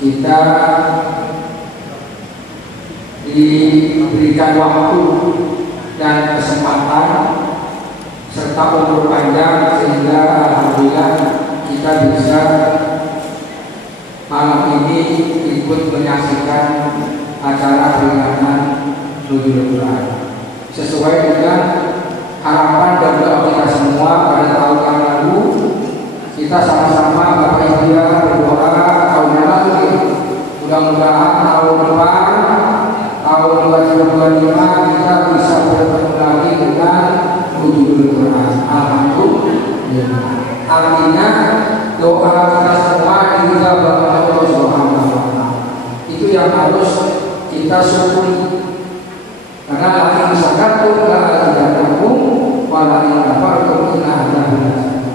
kita diberikan waktu dan kesempatan serta umur panjang sehingga alhamdulillah kita bisa malam ini ikut menyaksikan acara peringatan Nuzulul Quran sesuai dengan harapan dan doa kita semua. Pada tahun yang lalu kita sama-sama Bapak Ibu berdoa tahun yang lalu, mudah-mudahan tahun depan tahun 2025 kita bisa bertemu lagi dengan Nuzulul Quran. Alhamdulillah. Artinya doa kita semua dijabah oleh Allah Subhanahu wa Ta'ala. Itu yang harus kita syukuri. Karena lagi misalkan la ilaha wala ilaha illa.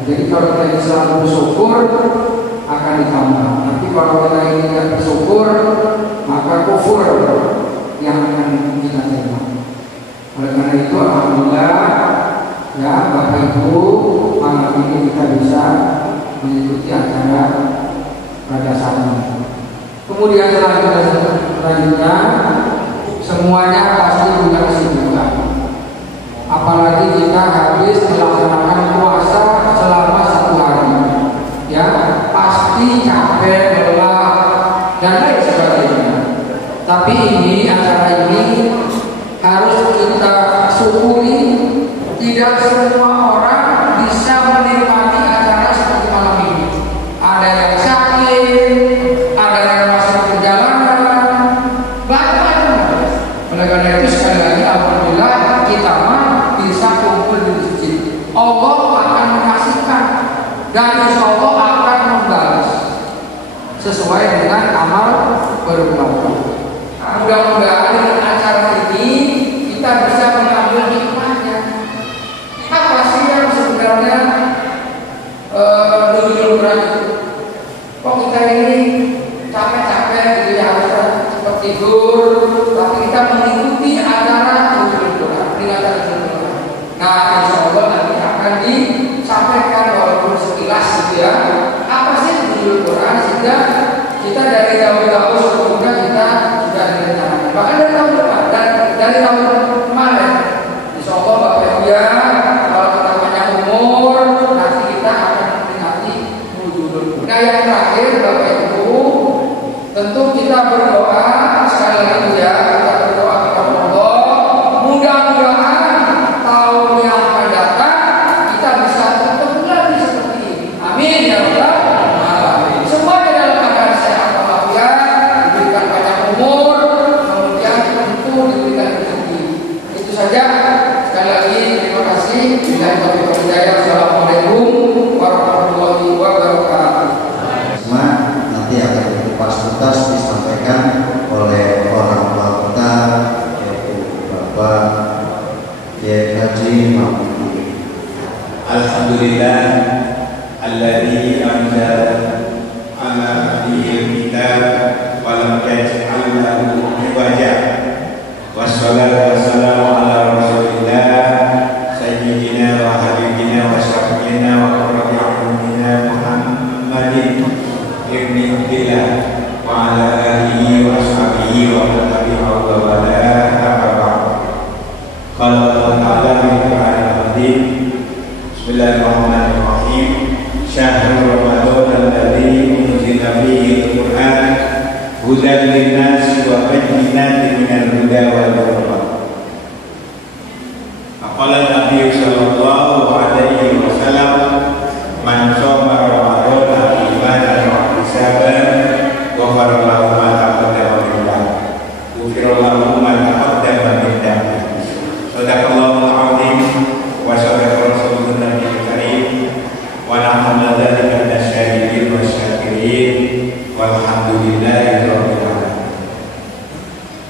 Jadi kalau kita selalu bersyukur akan ditambah. Tapi kalau kita ini tidak bersyukur maka kufur yang akan kita terima. Oleh karena itu alhamdulillah ya Bapak Ibu malam ini kita bisa mengikuti acara pada saat ini. Kemudian selanjutnya semuanya pasti punya kesibukan. Apalagi kita habis melaksanakan puasa selama 1 hari, ya pasti capek, lelah dan lain sebagainya. Tapi ini acara ini harus kita syukuri. Tidak semua orang bisa menikmati acara seperti malam ini. Ada yang sakit, ada yang masih perjalanan, banyak. Oleh karena itu sekali lagi alhamdulillah kita bisa kumpul di masjid. Allah akan menyaksikan dan insya Allah akan membalas sesuai dengan amal perbuatan. Mudah-mudahan dengan acara ini kita bisa mengambil hikmahnya. Apa sih yang sebenarnya Nuzulul Quran itu? Kok kita ini capek-capek gitu ya, harus cepat tidur, tapi kita mengikuti acara Nuzulul Quran, peringatan Nuzulul Quran. Nah, insya Allah nanti akan disampaikan walaupun sekilas gitu ya. Apa sih Nuzulul Quran sehingga kita dari jauh-jauh sebelumnya kita sudah direncanakan. Bahkan dari tahun depan dan dari tahun kemarin, insya Allah Bapak Ibu ya, kalau kita banyak umur, nanti kita akan menikmati Nuzulul Quran. Nah yang terakhir Bapak Ibu, tentu kita berdoa sekali lagi ya, kita berdoa kepada Allah. Mudah-mudahan tahun yang akan datang kita bisa bertemu lagi seperti ini. Amin ya Allah. Semuanya dalam keadaan sehat walafiat, diberikan banyak umur, kemudian tentu diberikan rezeki. Itu saja. Sekali lagi terima kasih. Assalamualaikum warahmatullahi wabarakatuh. Nanti akan kupas tuntas disampaikan oleh orang tua kita, yaitu Bapak Kiai Haji Mahmud. Alhamdulillah alladzi anzala ala abdihi kitab wa lam yaj'al lahu iwaja. Wassalatu wassalamu ala rasulillah sayyidina wa habibina wa syafiina wa qurrati a'yunina Muhammadin ibni Abdillah wa ala alihi wa ashabihi wa man tabi'ahu wa wala amma ba'd. Qala Allah ta'ala min Qur'anil Azim. Bismillahirrahmanirrahim. Syahrul Ramadan alladzi unzila fihi al-Qur'an hudan lin-nasi wa bayyinatin minal huda wal furqan. Qala Nabi sallallahu alaihi wasallam, man shoma Ramadan imanan wa ihtisaban ghafara lahu ma taqaddama min dhanbihi. Ghufira lahu ma taqaddama min dhanbihi. Shadaqallahul azim wa shadaqa rasulun nabiyil karim wa nahnu dzalika minasyahidin wasyakirin walhamdulillahi rabbil alamin.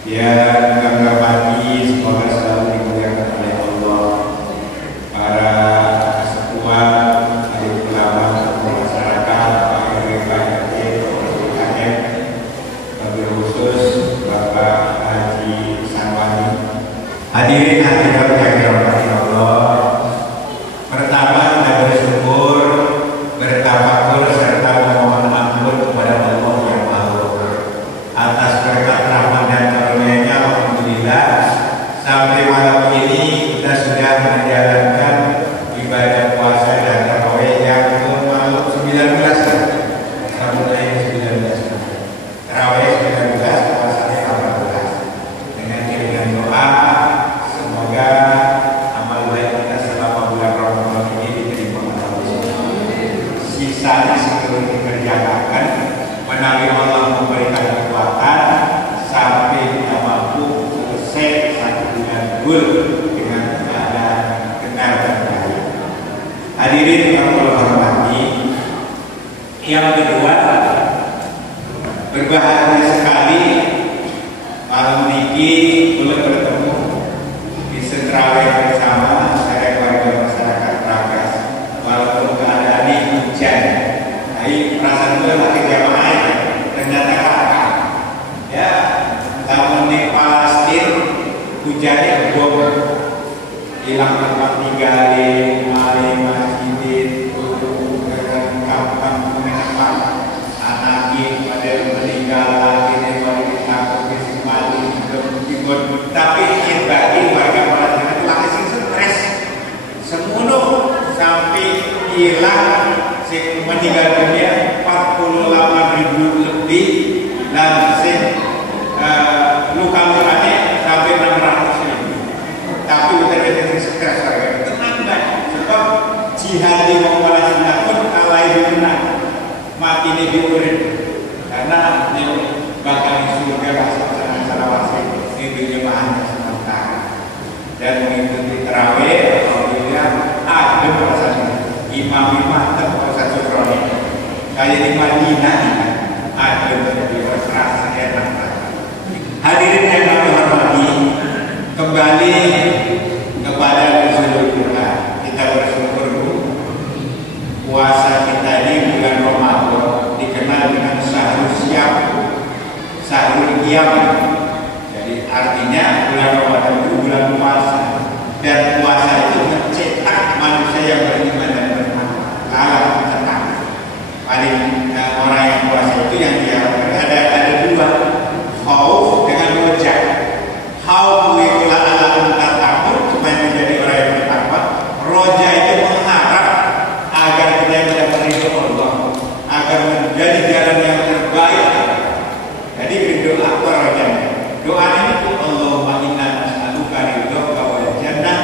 Ya Kakak Pati, semoga selalu dimuliakan oleh Allah. Para kesepuan, adik ulama, masyarakat, Pak RW, Pak RT, UKM, wabil khusus Bapak Haji Sanwani. Hadirin hadirat yang dirahmati Allah. Pertama kita bersyukur, bertafakur serta memohon ampun kepada Allah yang Maha Pengampun. berbahagia sekali malam ini boleh bertemu di Sentrawai bersama saya warga masyarakat Bragas. Walaupun keadaan ini hujan, tapi perasaan gue lagi jamaah ya, ternyata kakak ya, namun di Palestina hujannya bom, hilang tempat tinggal, masjid, kampung menetap, anak pada meninggal lagi, kita mati, tapi bagi warga Palestina itu lagi stres, semuanya sampai hilang meninggal dunia 48.000 lebih dan luka-lukanya sampai 600.000. Tapi udah ada stres warga tenang kan, sebab jihad di Palestina pun kalah dunia mati ini diurin karena bakal surga kasih salawasi itu jemaahnya sementara dan mengikuti tarawih. Alhamdulillah ada perasaan imam-imam terpaksa syukroni kayak di Madinah ada menjadi rasa enak. Hadirin yang kami hormati, kembali kepada Nuzulul Quran, kita bersyukur puasa kita di bulan Ramadan dikenal dengan syahrul siam, syahrul qiyam. Jadi artinya bulan Ramadan itu bulan puasa, dan puasa itu mencetak manusia yang beriman dan bertakwa. Kalau mencetak paling orang yang puasa itu yang dia ada dua, khauf dengan wajah. Khauf itu adalah takut supaya menjadi orang yang bertakwa. Roja itu mengharap agar kita mendapat ridho Allah, agar menjadi jalan yang terbaik. Jadi berdoa roja. Doa ini Allahumma inna nas'aluka ridhoka wal jannah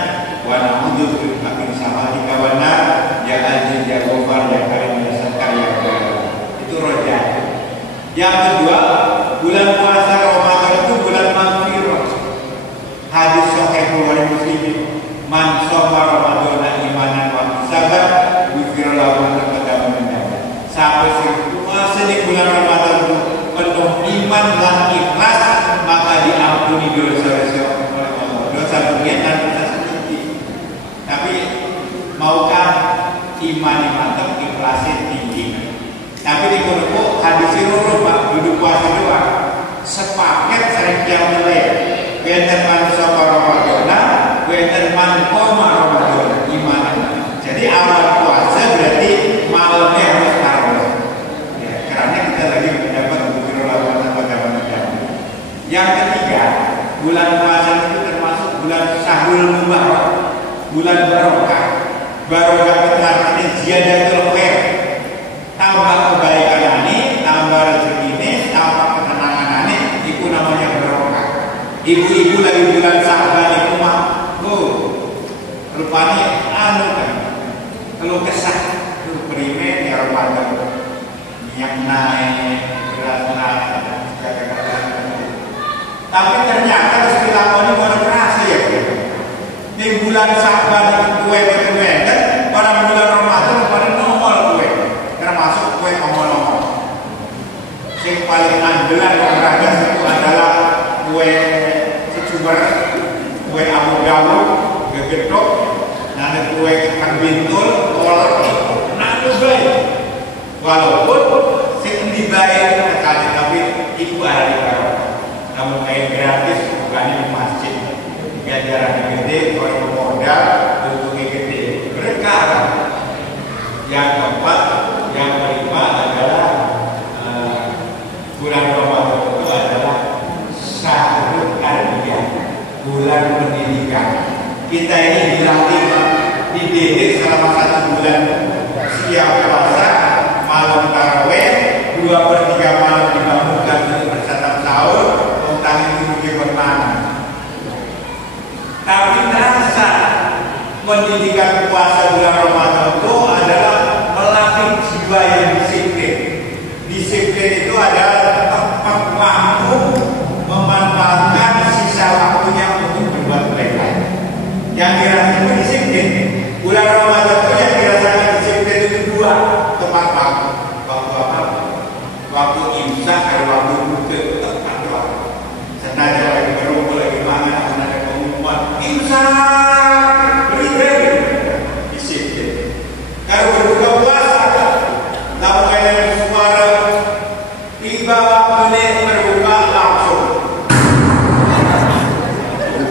wa na'udzubika min sakhatika wan nar ya aziz ya ghafar ya karim ya sattar ya ghafar. Itu roja. Yang kedua, bulan puasa Ramadan itu bulan maghfirah. Hadis sahih riwayat Muslim, man shoma Ramadan imanan wa ihtisaban ghufira lahu ma taqaddama min dhanbi. Sampai puasa di bulan Ramadan itu penuh iman dan ikhlas, maka diampuni dosa-dosa oleh Allah, dosa dunia dan dosa sendiri. Tapi maukah iman mantap, ikhlasnya tinggi? Tapi di kono hadis itu Pak, duduk puasa doang sepaket sering yang mulai benten manusia Ramadan, benten man koma Ramadan iman. Jadi awal puasa berarti malamnya harus tarawih ya, karena kita lagi mendapat yang ketiga, bulan puasa itu termasuk bulan syahrul mubarak, bulan barokah. Barokah itu artinya ziyadatul khair, tambah kebaikan ini, tambah rezeki ini, tambah ketenangan ini, itu namanya barokah. Ibu-ibu lagi bulan Sa'ban itu mah, rupanya kan, kalau kesah tuh primer ya Ramadan, minyak naik, beras naik, tapi ternyata harus dilakoni baru kerasa ya. Di bulan Sa'ban kue betul-betul, pada bulan Ramadan pada nongol kue, termasuk kue nongol-nongol. Yang paling andalan Bragas itu adalah kue secumber, kue Abu Dawud, gegedok, nanti kue kang bintul, kolak, nanti baik. Walaupun sing dibayar sekali, tapi itu ada di bawah. Namun main gratis bukan di masjid. Ganjaran gede, orang modal, untungnya gede. Berkah. Yang keempat, yang kelima adalah bulan Ramadan itu adalah syahrul tarbiyah, bulan pendidikan. Kita ini dilatih, dididik selama 1 bulan. Siang puasa, malam tarawih, 2/3 malam dibangunkan untuk bersantap sahur. Tapi rasa pendidikan puasa bulan Ramadan itu adalah melatih jiwa yang disiplin. Disiplin itu adalah tempat mampu memanfaatkan sisa waktunya untuk berbuat kebaikan. Yang dirasakan disiplin bulan Ramadan itu yang dirasakan disiplin itu dua. tiba waktunya berbuka langsung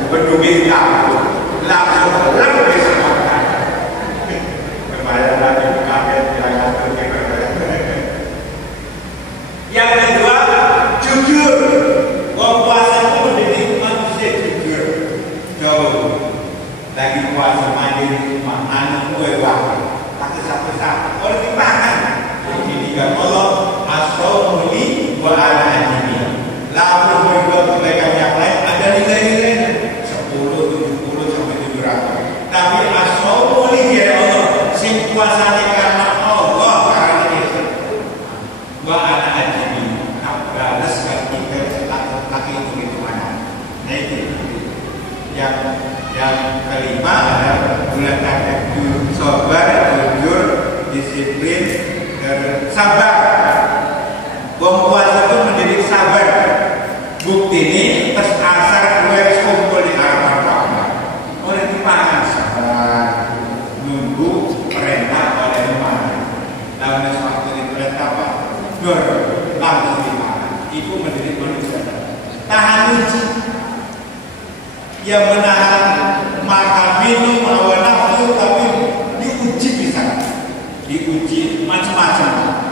berdugin langsung lebih semangat. Kemarin lagi kaget jangan yang kedua, jujur. Puasa itu mendidik manusia jujur. Jauh lagi puasa mandiri makan kue waktu tak kesap-kesap orang dimakan. Jadi tiga kolom asal muli buat ini. Lalu berbuat kebaikan yang lain ada nilai-nilainya 10, 70 sampai 700. Tapi asal muli dari Allah sing puasanya karena Allah karena itu buat ini balas ketika laki itu mana. Nah itu yang kelima adalah bulan Rajab, sabar, jujur, disiplin, dan sabar. Puasa itu menjadi sabar. Bukti ini terus asar gue kumpul di harapan Allah. Oleh dipangan sabar, nunggu perintah oleh mana. Dalam suatu perintah apa? Langsung dimakan. Itu menjadi manusia. Tahan uji. Yang menahan makan minum melawan nafsu tapi diuji bisa, diuji macam-macam.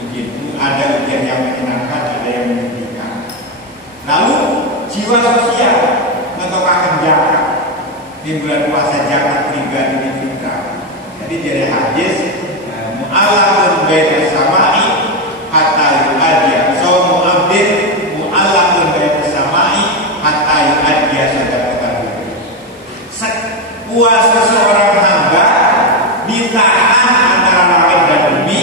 Uji ada ujian yang menyenangkan, ada yang menyedihkan. Lalu jiwa sosial menetapkan zakat di bulan puasa zakat pribadi di kita. Jadi dari hadis mu'allaqun baina samai hatta yu'addiya saumu abdin mu'allaqun baina samai hatta yu'addiya sadaqatan. Puasa seorang hamba ditahan antara langit dan bumi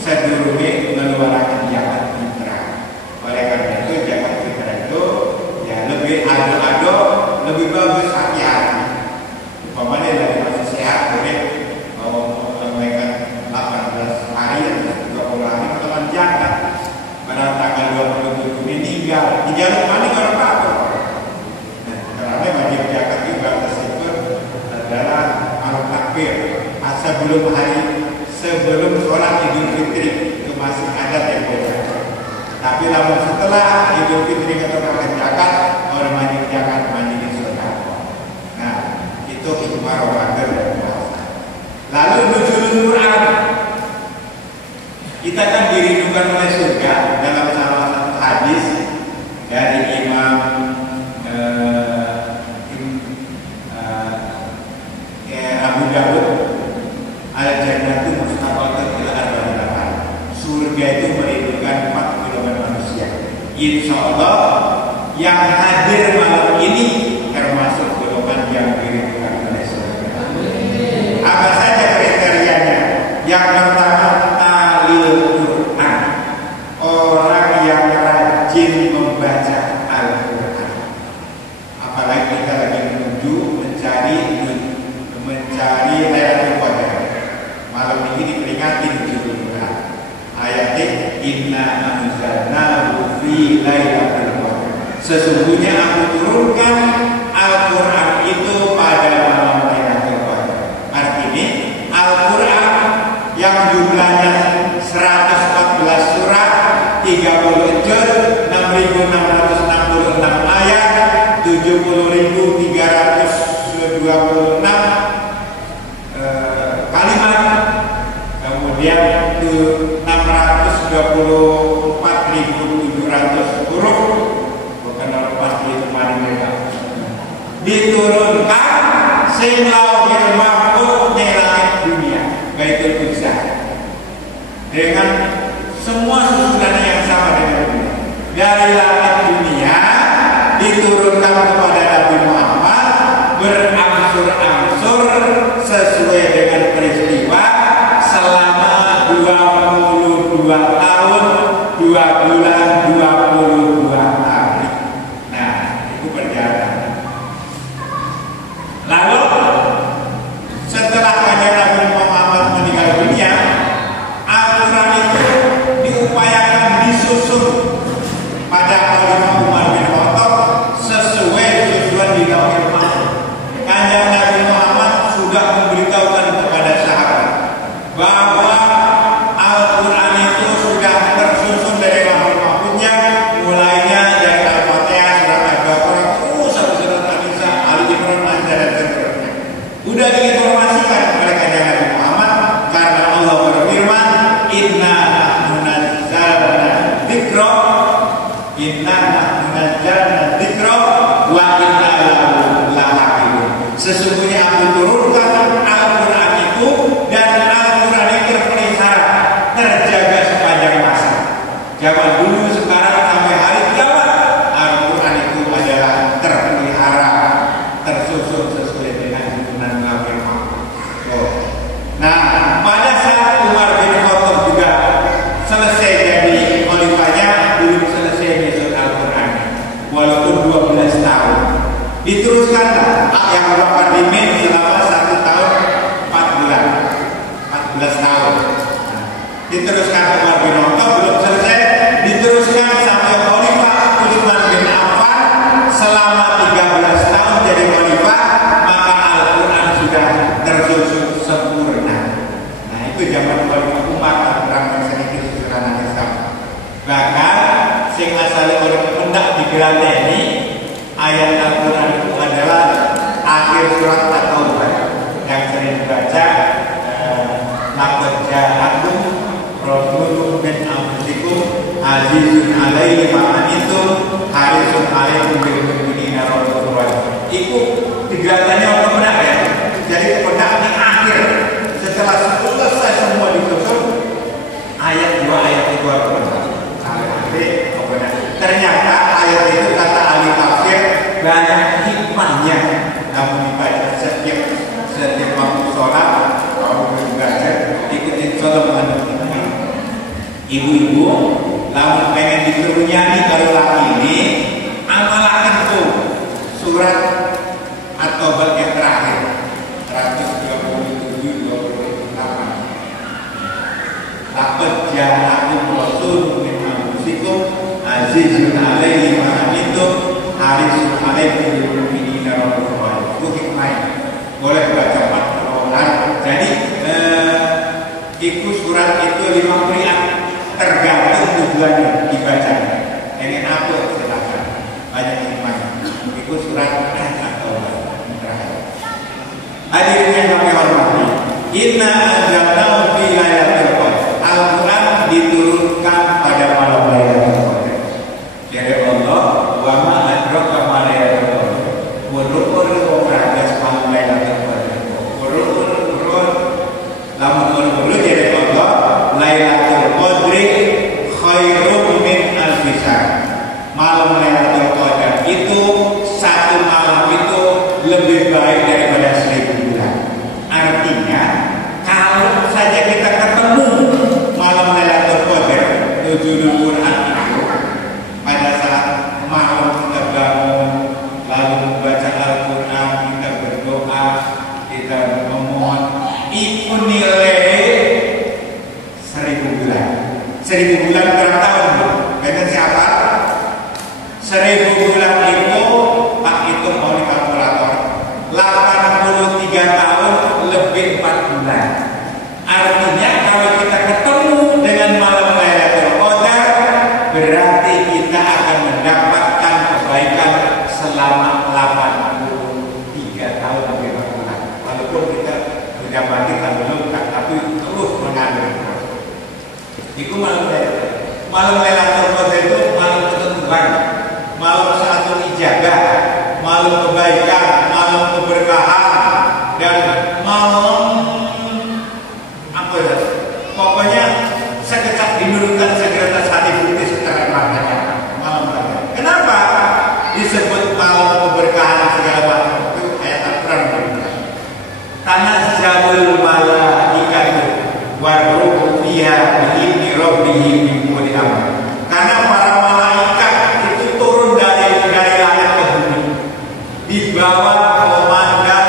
sedurunge mengeluarkan zakat fitrah. Oleh karena itu zakat fitrah itu ya lebih ado-ado, lebih bagus hati-hati. Umpamanya dari masih sehat boleh menunaikan 18 hari atau 30 hari dengan zakat. Pada tanggal 27 meninggal, dijaluk mana orang apa? Nah, karena wajib zakat itu batas itu adalah arus takbir. Sebelum sholat Idul Fitri itu masih adat yang boleh. Tapi lalu setelah Idul Fitri ketepatan zakat, orang wajib zakat mandiri sedekah. Nah, itu hikmah Ramadan dan puasa. Lalu nuzulul Quran. Kita kan dirindukan oleh surga dalam salah satu hadis dari Imam Abu Dawud, al-jannatu mustaqatun ila arba'in. Surga itu merindukan 4 golongan manusia. Insya Allah yang hadir malam ini termasuk golongan yang dirindukan oleh surga. Apa saja kriterianya? Yang pertama, talil Quran, orang yang rajin membaca Al-Quran. Apalagi kita lagi menuju mencari Lailatul Qadar. Malam ini diperingati Nuzulul Quran. Ayatnya inna anzalnahu fi Lailatul Qadar. Sesungguhnya aku turunkan Al-Quran itu pada malam Lailatul Qadar. Artinya Al-Quran yang jumlahnya 114 surat, 30 juz, 6.666 ayat, 70.326 kalimat, kemudian 624.700 huruf, bukan pasti itu mereka diturunkan selauhil mahfuz di langit dunia, Baitul Izzah, dengan semua susunan yang sama dengan dunia. Dari langit dunia diturunkan kepada Nabi Muhammad berangsur-angsur sesuai dengan peristiwa selama 22 tahun 2 bulan 22 hari. Nah, itu perjalanan. Lalu setelah Nabi Muhammad meninggal dunia, Al-Quran itu diupayakan disusun pada Khalifah Umar bin Khattab Inna nazzalna dzikra wa inna lahu lahafizun. Sesungguhnya aku turunkan Al-Quran itu, dan Al-Quran itu terpelihara, terjaga sepanjang masa. Zaman dulu, sekarang, sampai hari kiamat, Al-Quran itu adalah terpelihara, tersusun sesuai dengan tuntunan Nabi Muhammad. Nah, pada saat Umar bin Khattab juga selesai jadi khalifahnya, belum selesai menyusun Al-Quran, walaupun 12 tahun. Diteruskanlah yang berparlemen selama 1 tahun 4 bulan, 14 tahun. Nah, diteruskan Umar bin Khattab, belum selesai, diteruskan sampai Khalifah Utsman bin Affan selama 13 tahun jadi khalifah, maka Al-Quran sudah tersusun sempurna. Nah, itu zaman Khalifah Umar, Al-Quran sedikit susunan Islam. Bahkan sing asale orang pendak digelandeni ayat Al-Quran itu adalah akhir surat At-Taubah yang sering dibaca, laqad ja'akum rasulun min anfusikum azizun 'alaihi ma anittum harisun 'alaikum bil mu'minina raufur rahim. Itu digelandeni orang pendak ya. Jadi pendak di akhir, setelah selesai semua disusun, ayat 2 ayat itu Al-Quran. Ternyata ayat itu kata ahli tafsir banyak hikmahnya, namun dibaca setiap waktu sholat, kalau belajar ikutin sholat dengan hikmah. Ibu-ibu, namun pengen dikerunyani kalau laki ini, amalkan tuh surat atau bab yang terakhir 137-28. Laqad ja'akum rasulun min anfusikum azizun 'alaihi ma anittum harisun 'alaikum bil mu'minina raufur rahim. Itu hikmah. Boleh baca 4 orang. Jadi ikut surat itu 5 qiraat, tergantung tujuannya dibaca. Ini apa silakan. Banyak hikmah. Ikut surat atau terakhir. Hadirin yang kami hormati, inna anzalnahu fi lailatul qadar. Al-Quran diturunkan pada malam Lailatul Qadar. Dari Allah, wa ma adraka ma Lailatul Qadar. Urut obragas malam Lailatul Qadar. Urut lamun dari Allah, Lailatul Qadri khairum min alfi syahr. Malam Lailatul Qadar itu, satu malam itu lebih baik daripada 1000 bulan. Artinya, kalau saja kita ketemu malam Lailatul Qadar, nuzulul Quran itu, pada saat malam kita bangun, lalu membaca Al-Quran, kita berdoa, kita memohon, itu nilai 1000 bulan. 1000 bulan berapa tahun? Kata siapa? 1000 bulan itu, Pak itu mau di kalkulator, 83 tahun lebih 4 bulan. Artinya kalau kita ketemu dengan malam Lailatul Qadar, berarti kita akan mendapatkan kebaikan selama 83 tahun lebih 4 bulan. Walaupun kita sudah mati belum, tapi terus mengalir. Itu malam Lailatul. Malam Lailatul Qadar itu malam ketentuan, malam satu ijabah, malam kebaikan, malam keberkahan, dan malam pokoknya sekejap dinurunkan segera hati putih secara maknanya malam Qadar. Kenapa disebut malam keberkahan segala macam? Itu ayat Al-Quran. Tanazzalul malaikatu waruhu fiha bi'izni rabbihim min kulli amr. Karena para malaikat itu turun dari langit ke bumi di bawah komandan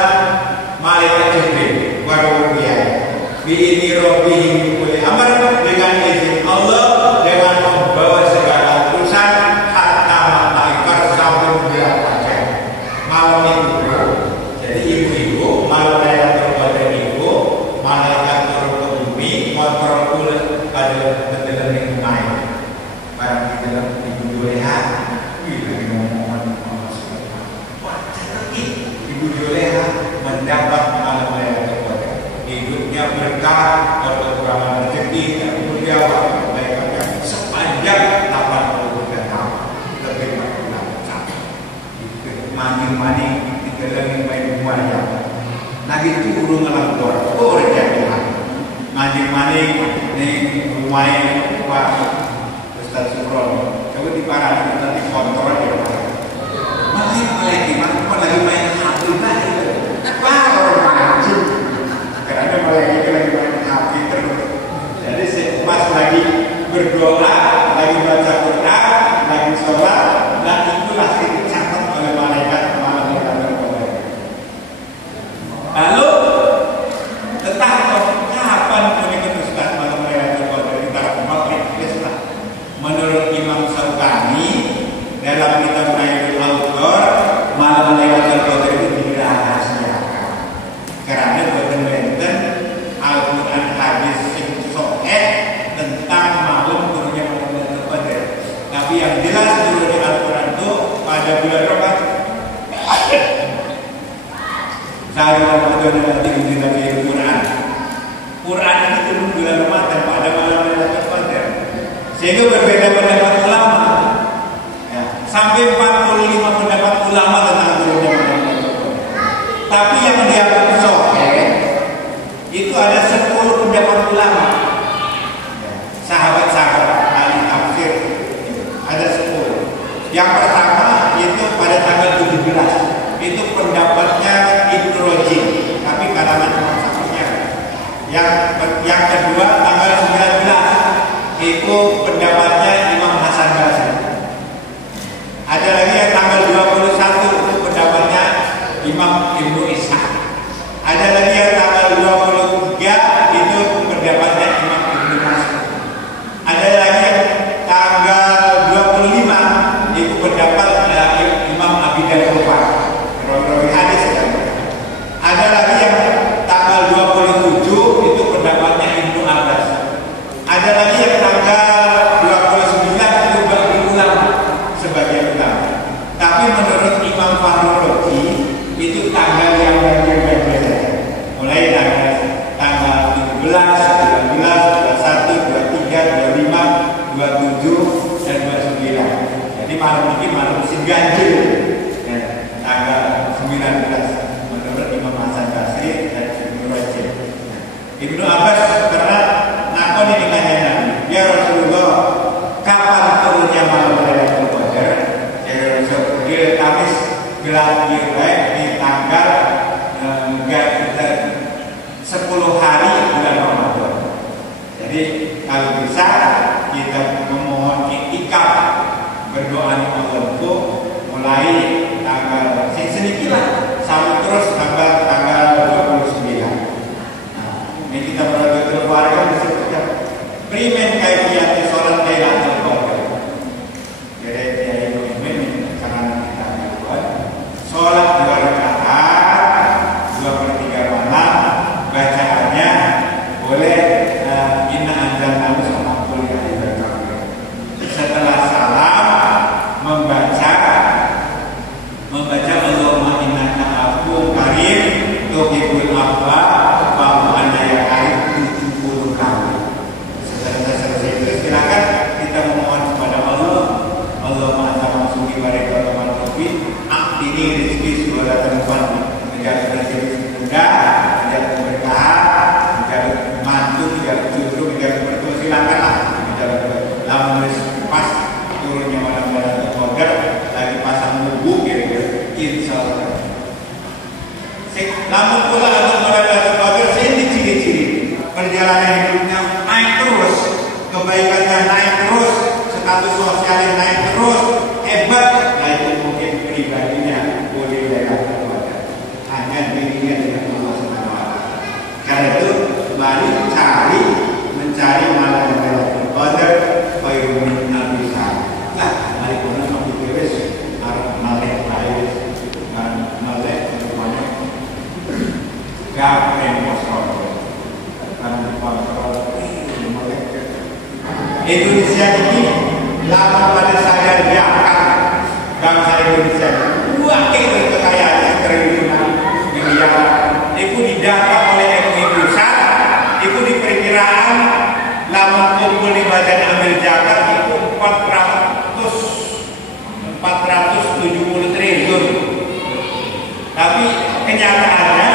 malaikat Jibril. Waruhu fiha bi'izni rabbihim min kulli amr, dengan izin Allah, dengan membawa segala urusan hatta malaikat sampai menjelang fajar. Malam itu, jadi ibu-ibu, malam Lailatul Qadar itu, malaikat turun ke bumi, kontrol kulit pada dalam lingkungan. Barang di dalam ibu Juleha, lagi ngomong Ibu Juleha mendapat malam Lailatul Qadar. Hidupnya berkah, berkekurangan rezeki, dan mulia kebaikannya sepanjang 83 tahun. itu urung ngelempor, rezeki maning-maning nih lumayan Pak Ustaz Sufron, coba diparani kita di kontrol ya Pak. Malah lagi main HP lagi, wah orang mancing, karena lagi main HP terus. Jadi pas lagi berdoa, lagi baca Quran, lagi sholat, dan itu langsung dicatat oleh malaikat. Lalu tentang kapan pernikahan Ustaz malam Lailatul Qadar kita Islam. Menurut Imam Syaukani dalam kitab Nailul Awtar, malam Lailatul Qadar itu dirahasiakan. Karena benten Al-Qur'an hadis sing sahih tentang malam turunnya malam Lailatul Qadar. Tapi yang jelas turunnya Al-Qur'an itu pada bulan Ramadan. Saya Ramadan nanti menjadi Quran. Quran itu turun bulan Ramadan pada malam Lailatul Qadar. Sehingga berbeda pendapat ulama. Ya, sampai 45 pendapat ulama tentang turunnya malam Lailatul Qadar. Tapi yang dianggap sahih itu ada 10 pendapat ulama. Ya, sahabat-sahabat ahli tafsir ada 10. Yang pertama itu pada tanggal 17. Itu pendapatnya Ibnu Rajab, tapi kalangan Imam Syafi'i. Yang kedua tanggal 19 itu pendapatnya Imam Hasan Basri. Ada lagi yang tanggal 21 itu pendapatnya Imam Ibnu Ishaq. Ada lagi yang tanggal 23 itu pendapatnya Imam Ibnu Mas'ud. Ada lagi yang tanggal 25 itu pendapat Imam Abi Dawud. Hadis. Ada lagi yang tanggal 27 itu pendapatnya Ibnu Abbas. Ada lagi yang tanggal 29 itu bagi ulama sebagai ulama. Tapi menurut Imam Fahru Razi itu tanggal yang berbeda. Mulai tanggal 17, 19, 21, 23, 25, 27 dan 29. Jadi malam ini malam musim ganjil. Tanggal 19 menurut Imam Hasan Basri dan Ibnu Rajab. Ibnu Abbas karena nakon ini nanya Nabi, ya Rasulullah, kapan turunnya malam Lailatul Qadar? Ya Rasul, dia Kamis gelap di tanggal 10 hari bulan Ramadan. Jadi kalau bisa kita memohon iktikaf berdoa kepada Allah mulai tanggal sedikit lah sampai terus tanggal 29. Nah, ini kita berada keluarga disebutkan primen kaifiat sholat Lailatul Qadar. Jadi dia ini karena kita buat sholat 2 rakaat 2/3 malam, bacaannya boleh inna anzalnahu sama kuliah. Setelah salam membaca Allahumma innaka afuwwun karim tuhibbul afwa fa'fu anna ya karim 70 kali. Setelah selesai itu silakan kita memohon kepada Allah. Allahumma anta masuk barik wa taufiq aktini rizki suwalatan fadli, menjadi rezeki mudah, menjadi keberkahan, menjadi mantu, menjadi cucu, menjadi mertua. Silakanlah menjadi lamun pas turunnya malam Lailatul Qadar lagi pasang bubu kira-kira insyaallah. Namun pula untuk Lailatul Qadar ini ciri-ciri perjalanan hidupnya naik terus, kebaikannya naik terus, status sosialnya naik terus, hebat. Nah itu mungkin pribadinya boleh Lailatul Qadar, hanya dirinya dengan Allah Subhanahu wa Ta'ala. Karena itu mari mencari malam Lailatul Qadar khairun min alfi syahr. Lah, mari kita mengikuti malaikat lain dan malaikat semuanya gak emosional karena kontrol malaikat Indonesia ini lama pada saya diangkat bangsa Indonesia wakil kekayaan triliunan miliar itu didata oleh MUI Pusat. Itu diperkiraan lama kumpul di Badan Amil Zakat itu 470 triliun. Tapi kenyataannya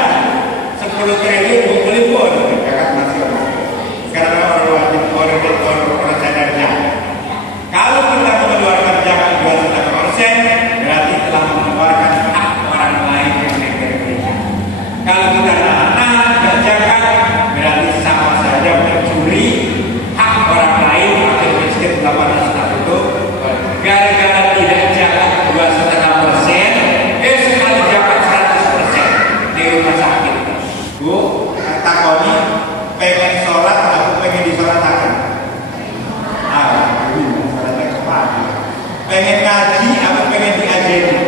pengen ngaji apa pengen diajari?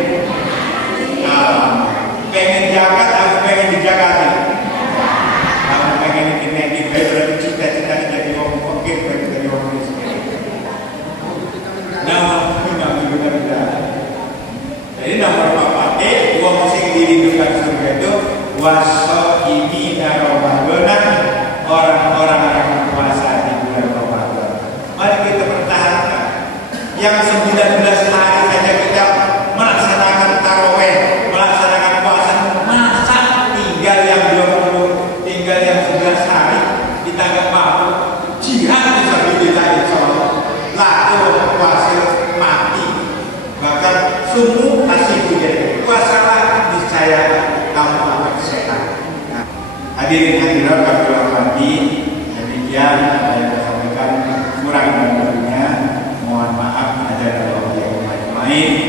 Pengen zakat apa pengen dijagati? Kamu pengen dinasti berarti cita-cita jadi orang fakir pengen jadi orang miskin. Jadi nomor 4 dua musim dirindukan surga itu waso ini Ramadan, orang-orang yang puasa di bulan Ramadan. Mari kita pertahankan. Yang 19 hari saja kita melaksanakan taraweh, melaksanakan puasa. Masa tinggal yang 20, tinggal yang 11 hari kita nggak mampu jihad bisa dibilang insyaallah. Lalu puasa mati. Bahkan sumur masih menjadi puasalah niscaya kamu akan sehat. Nah, hadirin hadirat kami hormati, demikian apa yang saya sampaikan kurang dan lebihnya mohon maaf ada yang lain.